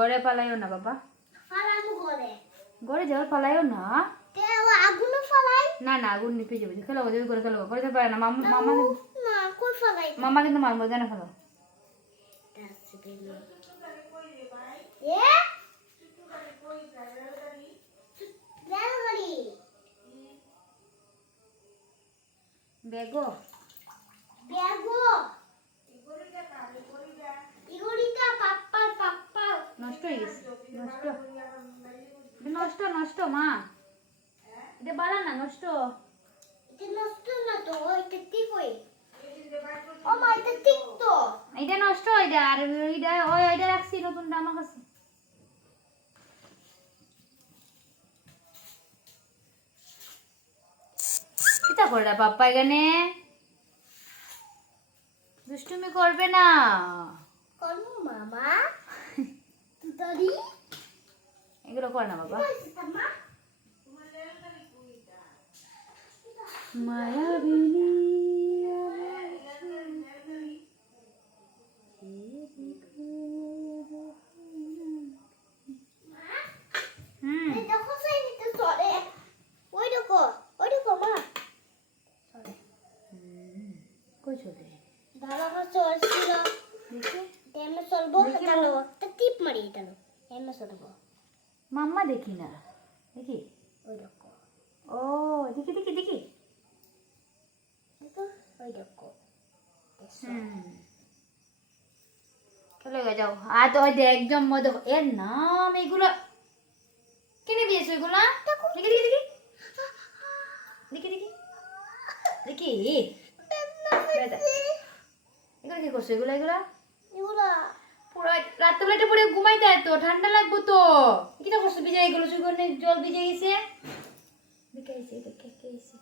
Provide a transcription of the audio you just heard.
ঘরে পালাইও না বাবা, ঘরে যাও পালাইও না। না না আগুন নিপে যাবে, খেলো ওদের করে খেলো, করে পারে না মামা মামা কিন্তু মারবো কেন খেলো। বেগো নষ্ট হয়ে গেছে, নষ্ট নষ্ট নষ্ট মা, এটা বাড়া না নষ্ট, এটা নষ্ট হয়ে যায়। আর এইটা ওই এইটা রাখছি নতুনটা আমার কাছে। কিটা করে পাপ্পা এখানে দুষ্টুমি করবে না এগুলো করে না বাবা। মায়াবিনী কই চলে মাম্মা দেখি না, দেখি ও দেখি দেখি দেখি চলে যাও। আর তো ওই একদম মধ্যে এর নাম এগুলো কিনে দিয়েছো এগুলা, দেখি দেখি দেখি দেখি দেখি দেখি এগুলো কি করছো, এগুলা এগুলা পুরো রাত্রেবেলাটা পরে ঘুমাইতে হয় তো, ঠান্ডা লাগবো তো। কিটা করছো ভিজে, এগুলো সুগন্ধে জল ভিজে গেছে, দেখে আইছে দেখে আইছে।